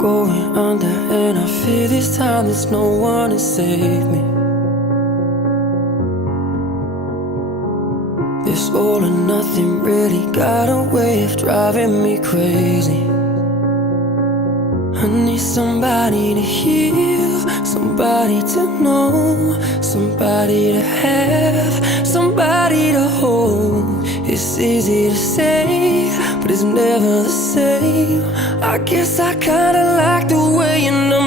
going under, and I fear this time there's no one to save me. This all or nothing really got a way of driving me crazy. I need somebody to heal, somebody to know, somebody to have, somebody to hold. It's easy to say, but it's never the same. I guess I kinda like the way you know